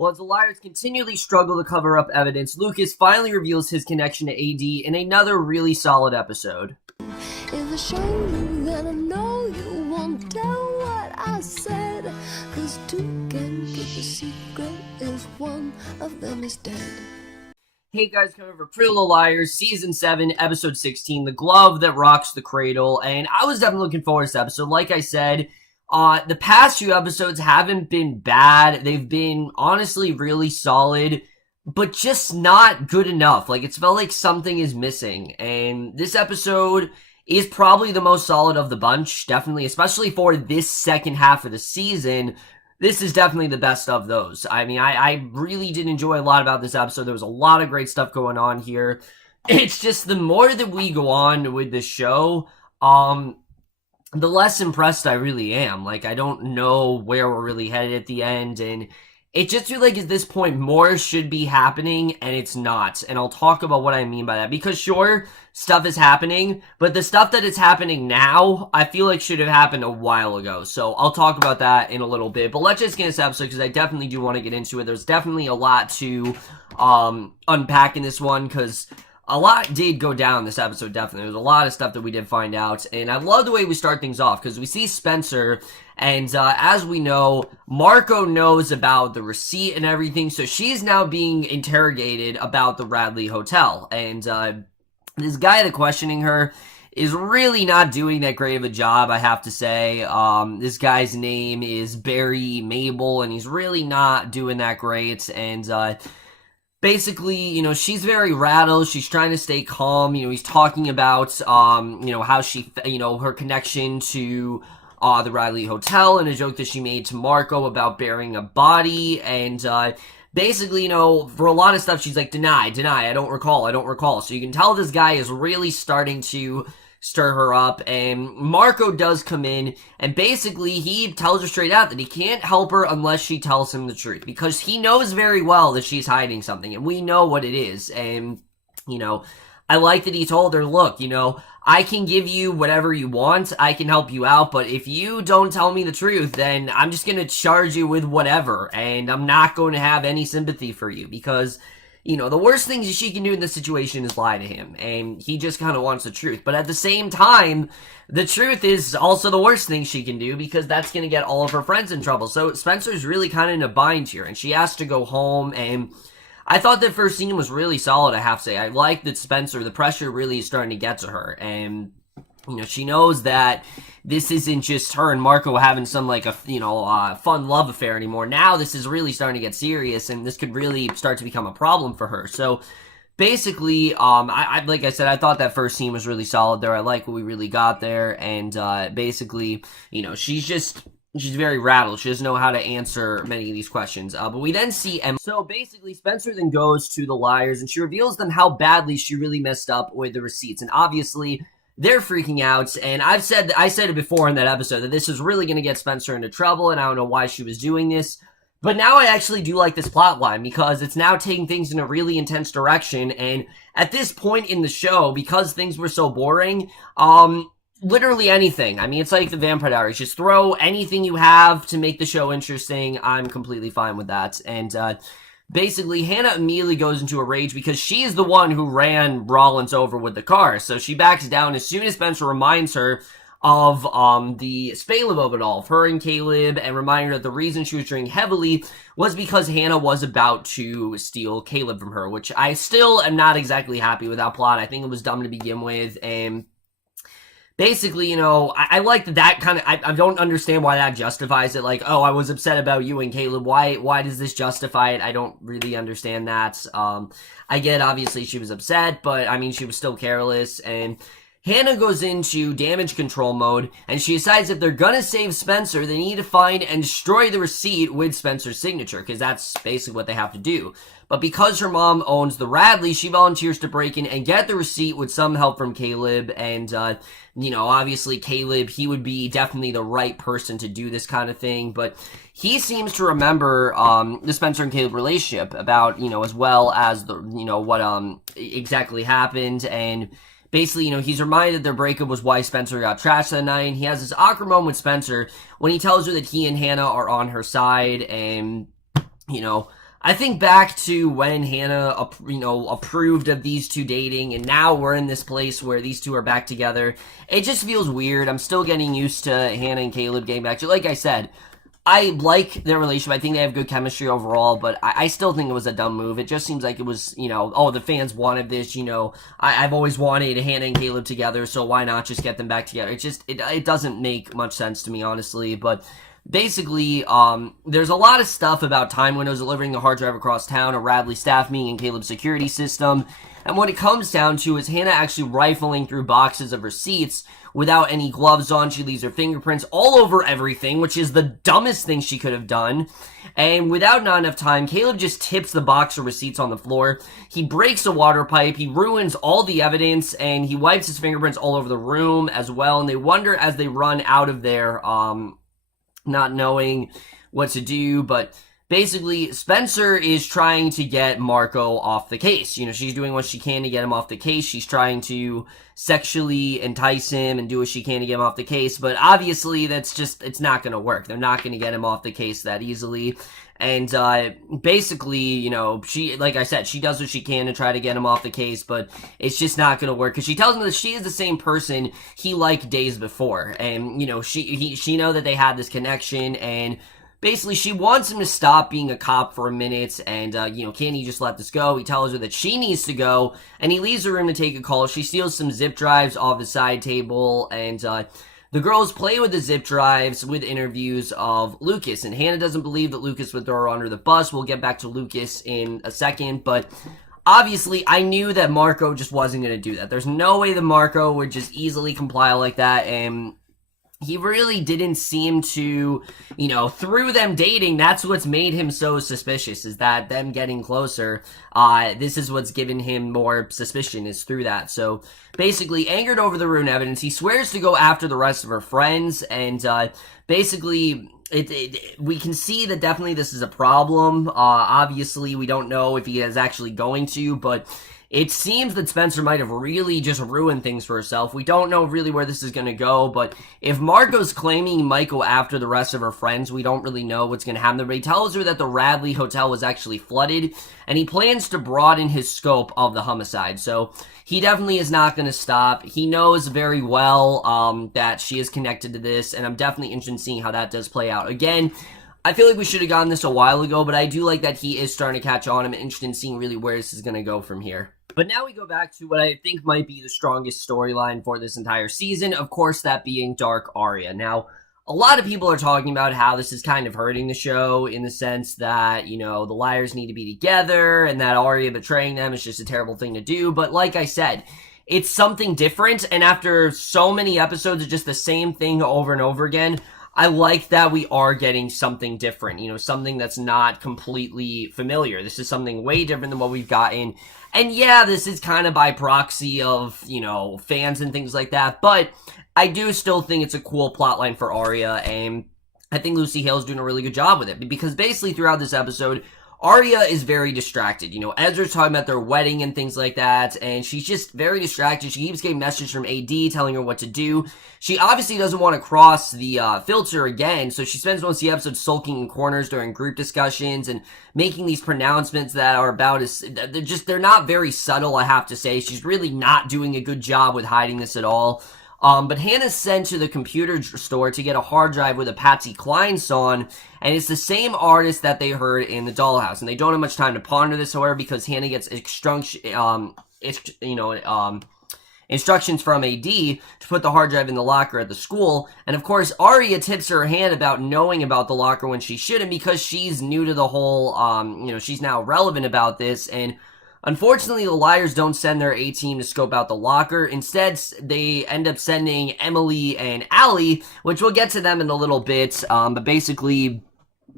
Well, as the liars continually struggle to cover up evidence, Lucas finally reveals his connection to AD in another really solid episode. If I show you, then I know you won't tell what I said. 'Cause two can keep a secret if one of them is dead. Hey guys, coming over Cradle the Liars, Season 7, Episode 16, The Glove That Rocks the Cradle, and I was definitely looking forward to this episode. Like I said, the past few episodes haven't been bad. They've been, honestly, really solid, but just not good enough. Like, it's felt like something is missing, and this episode is probably the most solid of the bunch, definitely, especially for this second half of the season. This is definitely the best of those. I mean, I really did enjoy a lot about this episode. There was a lot of great stuff going on here. It's just the more that we go on with the show, the less impressed I really am. Like, I don't know where we're really headed at the end, and it just feels like at this point more should be happening, and it's not. And I'll talk about what I mean by that. Because sure, stuff is happening, but the stuff that is happening now, I feel like should have happened a while ago. So I'll talk about that in a little bit. But let's just get into this episode, because I definitely do want to get into it. There's definitely a lot to unpack in this one, because a lot did go down this episode, definitely. There's a lot of stuff that we did find out, and I love the way we start things off, because we see Spencer, and as we know, Marco knows about the receipt and everything, so she's now being interrogated about the Radley Hotel, and this guy that's questioning her is really not doing that great of a job, I have to say. This guy's name is Barry Mabel, and he's really not doing that great, and basically, you know, she's very rattled. She's trying to stay calm. You know, he's talking about, you know, how she, you know, her connection to the Riley Hotel and a joke that she made to Marco about burying a body. And basically, you know, for a lot of stuff, she's like, deny, I don't recall. So you can tell this guy is really starting to stir her up, and Marco does come in, and basically he tells her straight out that he can't help her unless she tells him the truth, because he knows very well that she's hiding something, and we know what it is. And, you know, I like that he told her, look, you know, I can give you whatever you want, I can help you out, but if you don't tell me the truth, then I'm just gonna charge you with whatever, and I'm not going to have any sympathy for you, because, you know, the worst thing she can do in this situation is lie to him, and he just kind of wants the truth. But at the same time, the truth is also the worst thing she can do, because that's going to get all of her friends in trouble. So Spencer's really kind of in a bind here, and she has to go home, and I thought that first scene was really solid, I have to say. I like that Spencer, the pressure really is starting to get to her, and, you know, she knows that this isn't just her and Marco having some, like, a, you know, fun love affair anymore. Now this is really starting to get serious, and this could really start to become a problem for her. So, basically, I like I said, I thought that first scene was really solid there. I like what we really got there, and, basically, you know, she's very rattled. She doesn't know how to answer many of these questions. But we then see Emma. So basically, Spencer then goes to the liars, and she reveals them how badly she really messed up with the receipts. And obviously, they're freaking out, and I said it before in that episode that this is really going to get Spencer into trouble, and I don't know why she was doing this. But now I actually do like this plot line, because it's now taking things in a really intense direction, and at this point in the show, because things were so boring, literally anything. I mean, it's like the Vampire Diaries. Just throw anything you have to make the show interesting. I'm completely fine with that. And basically, Hannah immediately goes into a rage, because she is the one who ran Rollins over with the car. So she backs down as soon as Spencer reminds her of the Spaleb of it all, of her and Caleb, and reminding her that the reason she was drinking heavily was because Hannah was about to steal Caleb from her, which I still am not exactly happy with that plot. I think it was dumb to begin with, and basically, you know, I like that kind of, I don't understand why that justifies it. Like, oh, I was upset about you and Caleb. Why does this justify it? I don't really understand that. I get, obviously, she was upset, but, I mean, she was still careless, and Hannah goes into damage control mode, and she decides if they're gonna save Spencer, they need to find and destroy the receipt with Spencer's signature, because that's basically what they have to do. But because her mom owns the Radley, she volunteers to break in and get the receipt with some help from Caleb, and, you know, obviously Caleb, he would be definitely the right person to do this kind of thing, but he seems to remember, the Spencer and Caleb relationship about, you know, as well as the, you know, what, exactly happened, and basically, you know, he's reminded their breakup was why Spencer got trashed that night, and he has this awkward moment with Spencer when he tells her that he and Hannah are on her side, and, you know, I think back to when Hannah, approved of these two dating, and now we're in this place where these two are back together. It just feels weird. I'm still getting used to Hannah and Caleb getting back to, like I said, I like their relationship. I think they have good chemistry overall, but I still think it was a dumb move. It just seems like it was, oh, the fans wanted this, I've always wanted Hannah and Caleb together, so why not just get them back together? It doesn't make much sense to me, honestly, but basically, there's a lot of stuff about time windows delivering the hard drive across town, a Radley staff meeting, and Caleb's security system. And what it comes down to is Hannah actually rifling through boxes of receipts without any gloves on. She leaves her fingerprints all over everything, which is the dumbest thing she could have done. And without not enough time, Caleb just tips the box of receipts on the floor. He breaks a water pipe, he ruins all the evidence, and he wipes his fingerprints all over the room as well. And they wonder as they run out of there, not knowing what to do, but basically Spencer is trying to get Marco off the case. She's doing what she can to get him off the case. She's trying to sexually entice him and do what she can to get him off the case, but obviously it's not going to work. They're not going to get him off the case that easily. And basically, she, like I said, she does what she can to try to get him off the case, but it's just not going to work because she tells him that she is the same person he liked days before, and she know that they had this connection, and basically she wants him to stop being a cop for a minute, and can he just let this go? He tells her that she needs to go, and he leaves the room to take a call. She steals some zip drives off the side table, and the girls play with the zip drives with interviews of Lucas, and Hannah doesn't believe that Lucas would throw her under the bus. We'll get back to Lucas in a second, but obviously I knew that Marco just wasn't going to do that. There's no way that Marco would just easily comply like that, and he really didn't seem to, through them dating, that's what's made him so suspicious, is that them getting closer, this is what's given him more suspicion, is through that. So, basically, angered over the ruined evidence, he swears to go after the rest of her friends, and, basically, we can see that definitely this is a problem. Obviously, we don't know if he is actually going to, but it seems that Spencer might have really just ruined things for herself. We don't know really where this is going to go, but if Marco's claiming he might go after the rest of her friends, we don't really know what's going to happen. But he tells her that the Radley Hotel was actually flooded, and he plans to broaden his scope of the homicide. So he definitely is not going to stop. He knows very well that she is connected to this, and I'm definitely interested in seeing how that does play out. Again, I feel like we should have gotten this a while ago, but I do like that he is starting to catch on. I'm interested in seeing really where this is going to go from here. But now we go back to what I think might be the strongest storyline for this entire season, of course, that being Dark Aria. Now, a lot of people are talking about how this is kind of hurting the show in the sense that, the liars need to be together and that Aria betraying them is just a terrible thing to do. But like I said, it's something different, and after so many episodes of just the same thing over and over again, I like that we are getting something different, something that's not completely familiar. This is something way different than what we've gotten. And yeah, this is kind of by proxy of, fans and things like that, but I do still think it's a cool plotline for Aria, and I think Lucy Hale's doing a really good job with it, because basically throughout this episode, Aria is very distracted. Ezra's talking about their wedding and things like that, and she's just very distracted. She keeps getting messages from AD telling her what to do. She obviously doesn't want to cross the filter again, so she spends most of the episode sulking in corners during group discussions and making these pronouncements that are about they're not very subtle, I have to say. She's really not doing a good job with hiding this at all. But Hannah's sent to the computer store to get a hard drive with a Patsy Cline song, and it's the same artist that they heard in the Dollhouse. And they don't have much time to ponder this, however, because Hannah gets instructions from AD to put the hard drive in the locker at the school. And of course, Aria tips her hand about knowing about the locker when she shouldn't, because she's new to the whole, she's now relevant about this, and unfortunately, the liars don't send their A-team to scope out the locker. Instead, they end up sending Emily and Allie, which we'll get to them in a little bit. But basically,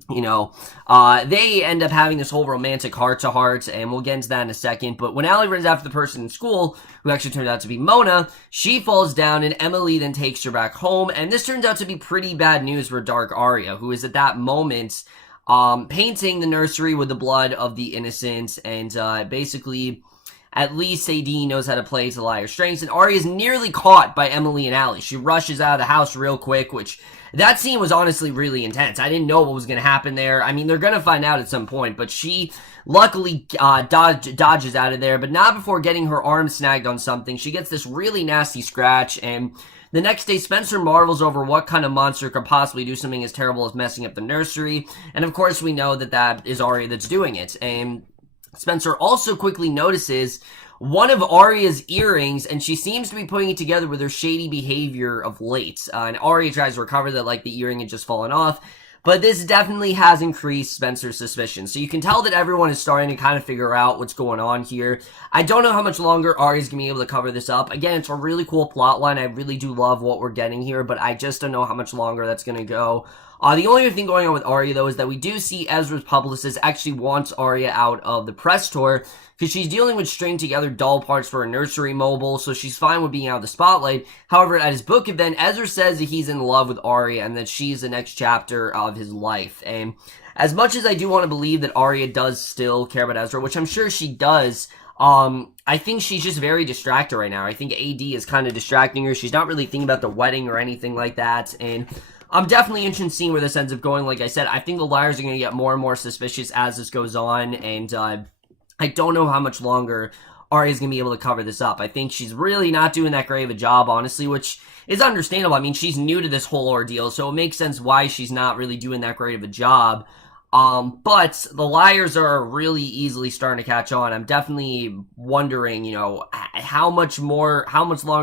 they end up having this whole romantic heart-to-heart, and we'll get into that in a second. But when Allie runs after the person in school, who actually turned out to be Mona, she falls down, and Emily then takes her back home. And this turns out to be pretty bad news for Dark Aria, who is at that moment painting the nursery with the blood of the innocent, and basically, at least AD knows how to play to the liar's strengths, and Aria is nearly caught by Emily and Allie. She rushes out of the house real quick, which that scene was honestly really intense. I didn't know what was going to happen there. I mean, they're going to find out at some point, but she luckily dodges out of there, but not before getting her arm snagged on something. She gets this really nasty scratch, and the next day, Spencer marvels over what kind of monster could possibly do something as terrible as messing up the nursery, and of course we know that that is Aria that's doing it, and Spencer also quickly notices one of Aria's earrings, and she seems to be putting it together with her shady behavior of late. And Aria tries to recover that, like, the earring had just fallen off. But this definitely has increased Spencer's suspicion. So you can tell that everyone is starting to kind of figure out what's going on here. I don't know how much longer Aria's going to be able to cover this up. Again, it's a really cool plot line. I really do love what we're getting here, but I just don't know how much longer that's going to go. The only other thing going on with Aria, though, is that we do see Ezra's publicist actually wants Aria out of the press tour because she's dealing with stringing together doll parts for a nursery mobile, so she's fine with being out of the spotlight. However, at his book event, Ezra says that he's in love with Aria and that she's the next chapter of his life. And as much as I do want to believe that Aria does still care about Ezra, which I'm sure she does, I think she's just very distracted right now. I think AD is kind of distracting her. She's not really thinking about the wedding or anything like that, and I'm definitely interested in seeing where this ends up going. Like I said, I think the liars are going to get more and more suspicious as this goes on, and I don't know how much longer Aria's going to be able to cover this up. I think she's really not doing that great of a job, honestly, which is understandable. I mean, she's new to this whole ordeal, so it makes sense why she's not really doing that great of a job. But the liars are really easily starting to catch on. I'm definitely wondering, you know, how much longer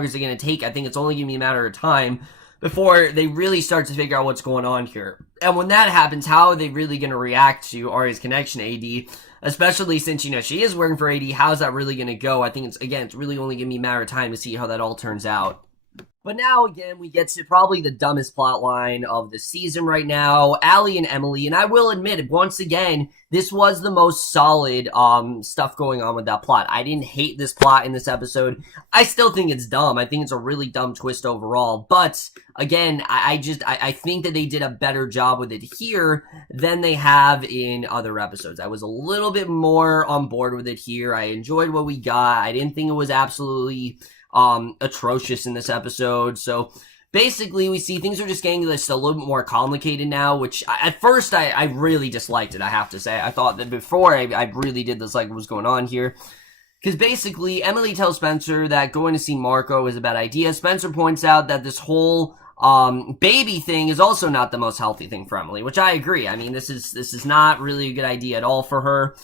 is it going to take? I think it's only going to be a matter of time before they really start to figure out what's going on here. And when that happens, how are they really going to react to Aria's connection to AD? Especially since, you know, she is working for AD. How's that really going to go? I think it's really only going to be a matter of time to see how that all turns out. But now, again, we get to probably the dumbest plot line of the season right now, Allie and Emily, and I will admit, once again, this was the most solid stuff going on with that plot. I didn't hate this plot in this episode. I still think it's dumb. I think it's a really dumb twist overall, but again, I think that they did a better job with it here than they have in other episodes. I was a little bit more on board with it here. I enjoyed what we got. I didn't think it was absolutely atrocious in this episode. So basically we see things are just getting just a little bit more complicated now, which at first I really disliked it, I have to say. I thought that before I really did dislike what was going on here. Because basically Emily tells Spencer that going to see Marco is a bad idea. Spencer points out that this whole baby thing is also not the most healthy thing for Emily, which I agree. I mean, this is not really a good idea at all for her.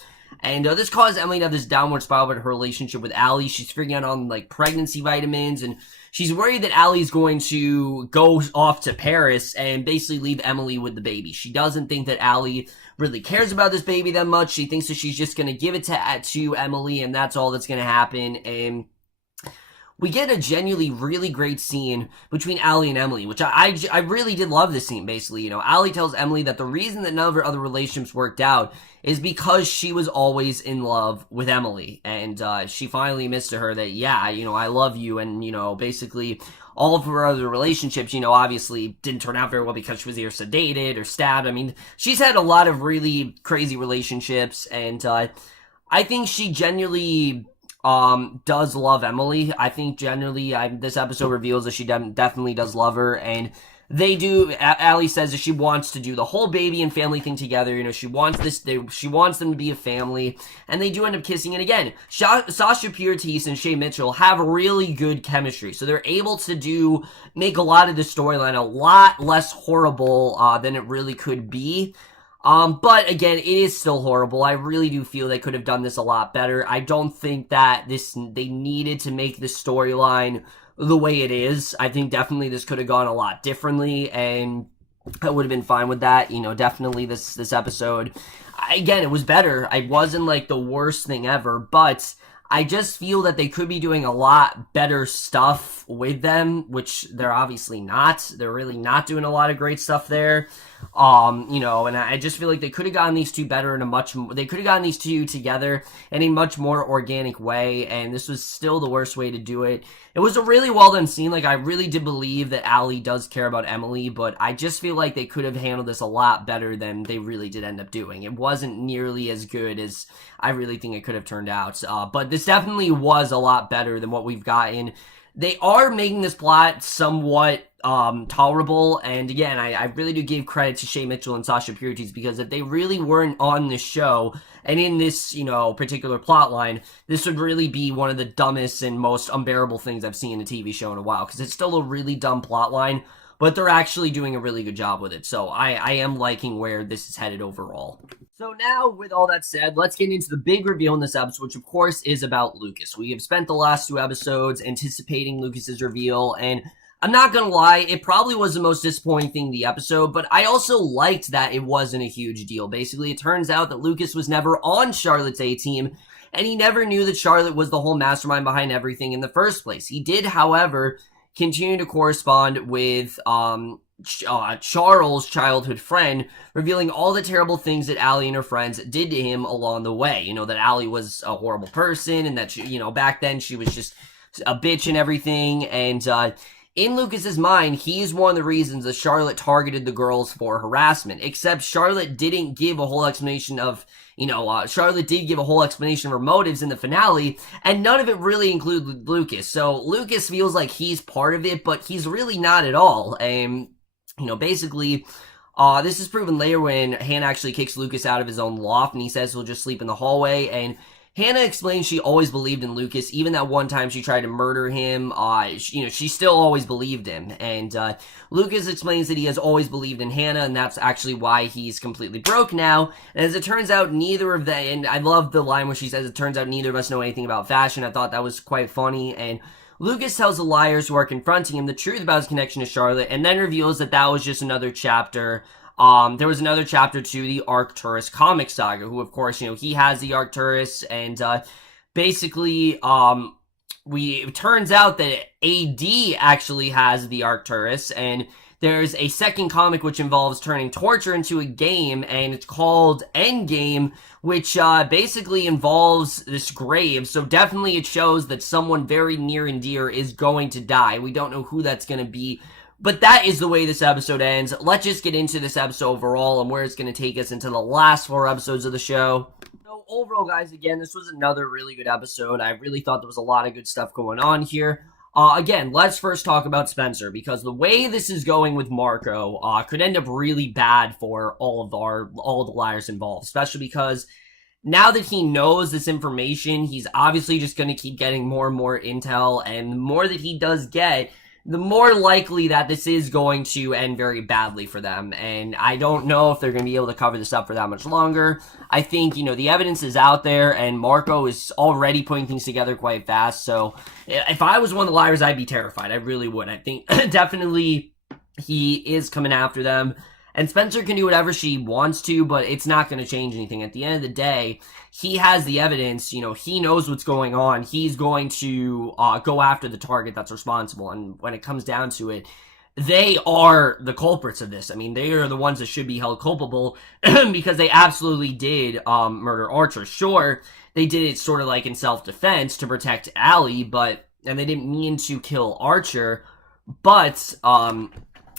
And this caused Emily to have this downward spiral in her relationship with Allie. She's freaking out on, like, pregnancy vitamins, and she's worried that Allie's going to go off to Paris and basically leave Emily with the baby. She doesn't think that Allie really cares about this baby that much. She thinks that she's just going to give it to Emily, and that's all that's going to happen. And we get a genuinely really great scene between Allie and Emily, which I really did love this scene, basically. You know, Allie tells Emily that the reason that none of her other relationships worked out is because she was always in love with Emily. And she finally admits to her that, yeah, you know, I love you. And, you know, basically all of her other relationships, you know, obviously didn't turn out very well because she was either sedated or stabbed. I mean, she's had a lot of really crazy relationships. And I think she genuinely does love Emily. I think generally this episode reveals that she definitely does love her, and they do. Allie says that she wants to do the whole baby and family thing together. You know, she wants she wants them to be a family, and they do end up kissing. And again, Sasha Pierce and Shay Mitchell have really good chemistry, so they're able to make a lot of the storyline a lot less horrible than it really could be. But again, it is still horrible. I really do feel they could have done this a lot better. I don't think that they needed to make this storyline the way it is. I think definitely this could have gone a lot differently, and I would have been fine with that. You know, definitely this episode, again, it was better. It wasn't like the worst thing ever, but I just feel that they could be doing a lot better stuff with them, which they're obviously not. They're really not doing a lot of great stuff there. You know, and I just feel like they could have gotten these two better they could have gotten these two together in a much more organic way, and this was still the worst way to do it. It was a really well done scene. Like, I really did believe that Allie does care about Emily, but I just feel like they could have handled this a lot better than they really did end up doing. It wasn't nearly as good as I really think it could have turned out. But this definitely was a lot better than what we've gotten. They are making this plot somewhat tolerable. And again, I really do give credit to Shay Mitchell and Sasha Purities, because if they really weren't on this show and in this, particular plot line, this would really be one of the dumbest and most unbearable things I've seen in a TV show in a while, because it's still a really dumb plot line, but they're actually doing a really good job with it. So I am liking where this is headed overall. So now, with all that said, let's get into the big reveal in this episode, which of course is about Lucas. We have spent the last 2 episodes anticipating Lucas's reveal, and I'm not gonna lie, it probably was the most disappointing thing in the episode, but I also liked that it wasn't a huge deal. Basically, it turns out that Lucas was never on Charlotte's A-team, and he never knew that Charlotte was the whole mastermind behind everything in the first place. He did, however, continue to correspond with Charles' childhood friend, revealing all the terrible things that Allie and her friends did to him along the way. That Allie was a horrible person, and that she, back then she was just a bitch and everything. And in Lucas's mind, he's one of the reasons that Charlotte targeted the girls for harassment. Except Charlotte didn't give a whole explanation of, Charlotte did give a whole explanation of her motives in the finale, and none of it really included Lucas. So Lucas feels like he's part of it, but he's really not at all. Basically, this is proven later when Hannah actually kicks Lucas out of his own loft, and he says he'll just sleep in the hallway, and Hannah explains she always believed in Lucas. Even that one time she tried to murder him, she still always believed him. And Lucas explains that he has always believed in Hannah, and that's actually why he's completely broke now. And as it turns out, neither of them, and I love the line where she says, it turns out neither of us know anything about fashion. I thought that was quite funny. And Lucas tells the liars who are confronting him the truth about his connection to Charlotte, and then reveals that that was just another chapter. There was another chapter to the Arcturus comic saga, who, of course, he has the Arcturus, and basically, it turns out that AD actually has the Arcturus, and there's a second comic which involves turning torture into a game, and it's called Endgame, which basically involves this grave. So definitely it shows that someone very near and dear is going to die. We don't know who that's going to be, but that is the way this episode ends. Let's just get into this episode overall and where it's going to take us into the last 4 episodes of the show. So overall, guys, again, this was another really good episode. I really thought there was a lot of good stuff going on here. Again, let's first talk about Spencer, because the way this is going with Marco could end up really bad for all of the liars involved, especially because now that he knows this information, he's obviously just going to keep getting more and more intel, and the more that he does get, the more likely that this is going to end very badly for them. And I don't know if they're going to be able to cover this up for that much longer. I think, the evidence is out there, and Marco is already putting things together quite fast. So if I was one of the liars, I'd be terrified. I really would. I think definitely he is coming after them. And Spencer can do whatever she wants to, but it's not going to change anything. At the end of the day, he has the evidence, he knows what's going on. He's going to go after the target that's responsible. And when it comes down to it, they are the culprits of this. I mean, they are the ones that should be held culpable because they absolutely did murder Archer. Sure, they did it sort of like in self-defense to protect Allie, and they didn't mean to kill Archer, but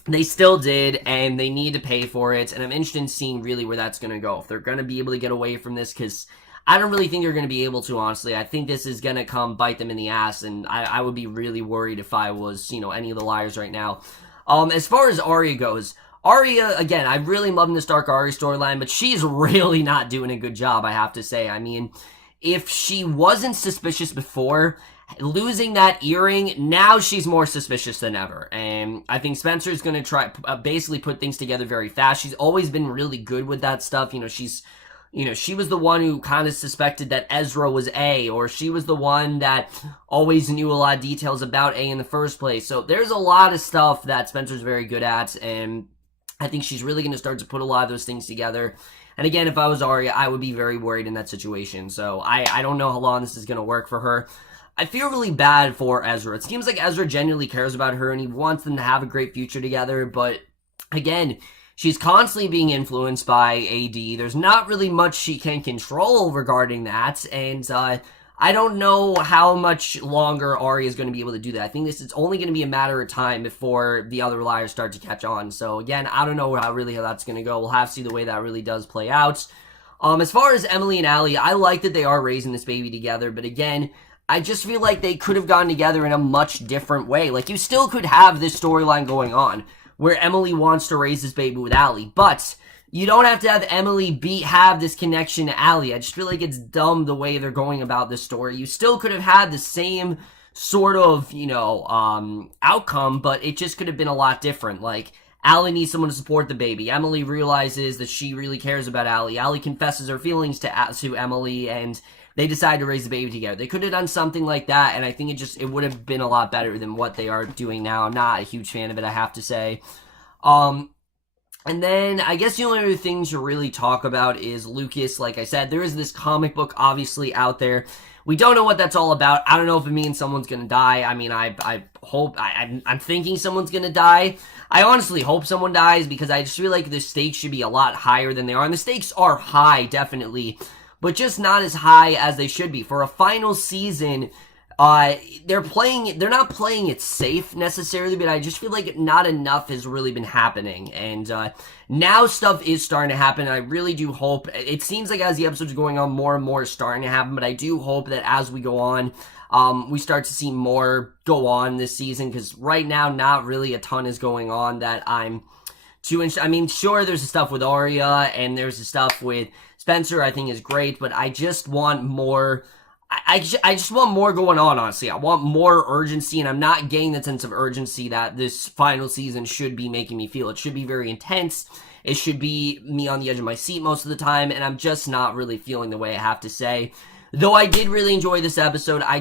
they still did, and they need to pay for it, and I'm interested in seeing really where that's going to go. If they're going to be able to get away from this, because I don't really think they're going to be able to, honestly. I think this is going to come bite them in the ass, and I would be really worried if I was, any of the liars right now. As far as Aria goes, Aria, again, I'm really loving this Dark Aria storyline, but she's really not doing a good job, I have to say. I mean, if she wasn't suspicious before, losing that earring, now she's more suspicious than ever. And I think Spencer's going to try, basically put things together very fast. She's always been really good with that stuff. She was the one who kind of suspected that Ezra was A, or she was the one that always knew a lot of details about A in the first place. So there's a lot of stuff that Spencer's very good at, and I think she's really going to start to put a lot of those things together. And again, if I was Aria, I would be very worried in that situation. So I don't know how long this is going to work for her. I feel really bad for Ezra. It seems like Ezra genuinely cares about her and he wants them to have a great future together, but again, she's constantly being influenced by AD. There's not really much she can control regarding that, and I don't know how much longer Aria is going to be able to do that. I think it's only going to be a matter of time before the other liars start to catch on. So again, I don't know how that's going to go. We'll have to see the way that really does play out. As far as Emily and Allie, I like that they are raising this baby together, but again, I just feel like they could have gone together in a much different way. Like, you still could have this storyline going on where Emily wants to raise this baby with Allie, but you don't have to have Emily have this connection to Allie. I just feel like it's dumb the way they're going about this story. You still could have had the same sort of, outcome, but it just could have been a lot different. Like, Allie needs someone to support the baby. Emily realizes that she really cares about Allie. Allie confesses her feelings to Emily, and they decide to raise the baby together. They could have done something like that, and I think it would have been a lot better than what they are doing now. I'm not a huge fan of it, I have to say. And then, I guess the only other thing to really talk about is Lucas. Like I said, there is this comic book obviously out there. We don't know what that's all about. I don't know if it means someone's gonna die. I mean, I hope, I'm thinking someone's gonna die. I honestly hope someone dies, because I just feel like the stakes should be a lot higher than they are. And the stakes are high, definitely, but just not as high as they should be. For a final season, they're not playing it safe necessarily, but I just feel like not enough has really been happening, and now stuff is starting to happen, and I really do hope, it seems like as the episodes are going on, more and more is starting to happen, but I do hope that as we go on, we start to see more go on this season, because right now, not really a ton is going on that I'm too interested. I mean, sure, there's the stuff with Aria, and there's the stuff with Spencer, I think is great, but I just want more. I just want more going on, honestly. I want more urgency, and I'm not getting the sense of urgency that this final season should be making me feel. It should be very intense. It should be me on the edge of my seat most of the time, and I'm just not really feeling the way, I have to say. Though I did really enjoy this episode, I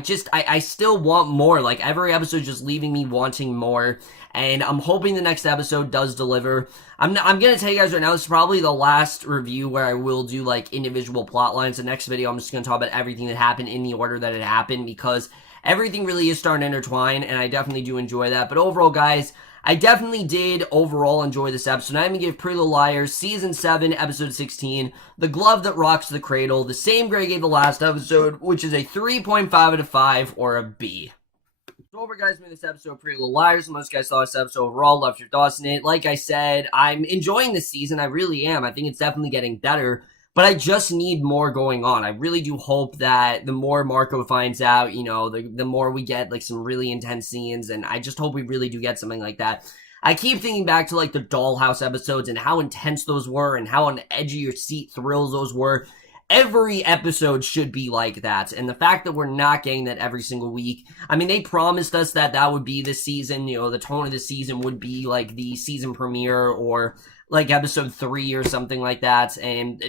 still want more. Like, every episode just leaving me wanting more, and I'm hoping the next episode does deliver. I'm gonna tell you guys right now, this is probably the last review where I will do, like, individual plot lines. The next video, I'm just gonna talk about everything that happened in the order that it happened, because everything really is starting to intertwine, and I definitely do enjoy that. But overall, guys, I definitely did overall enjoy this episode. I'm going to give Pretty Little Liars Season 7, Episode 16, The Glove That Rocks the Cradle, the same grade I gave the last episode, which is a 3.5 out of 5, or a B. So over, guys, for this episode of Pretty Little Liars. Most guys saw this episode overall, loved your thoughts in it. Like I said, I'm enjoying this season. I really am. I think it's definitely getting better. But I just need more going on. I really do hope that the more Marco finds out, the more we get, like, some really intense scenes, and I just hope we really do get something like that. I keep thinking back to, like, the Dollhouse episodes and how intense those were and how on the edge of your seat thrills those were. Every episode should be like that, and the fact that we're not getting that every single week, I mean, they promised us that that would be this season, the tone of the season would be like the season premiere, or like episode 3 or something like that, and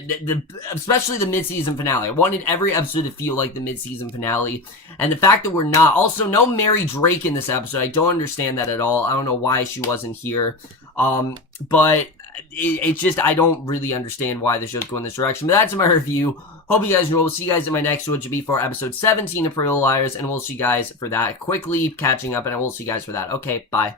especially the mid-season finale. I wanted every episode to feel like the mid-season finale, and the fact that we're not. Also, no Mary Drake in this episode. I don't understand that at all. I don't know why she wasn't here, but it's just, I don't really understand why the show's going this direction. But that's my review. Hope you guys enjoy. We'll see you guys in my next one, which will be for episode 17 of Pretty Little Liars, and we'll see you guys for that. Quickly catching up, and I will see you guys for that. Okay, bye.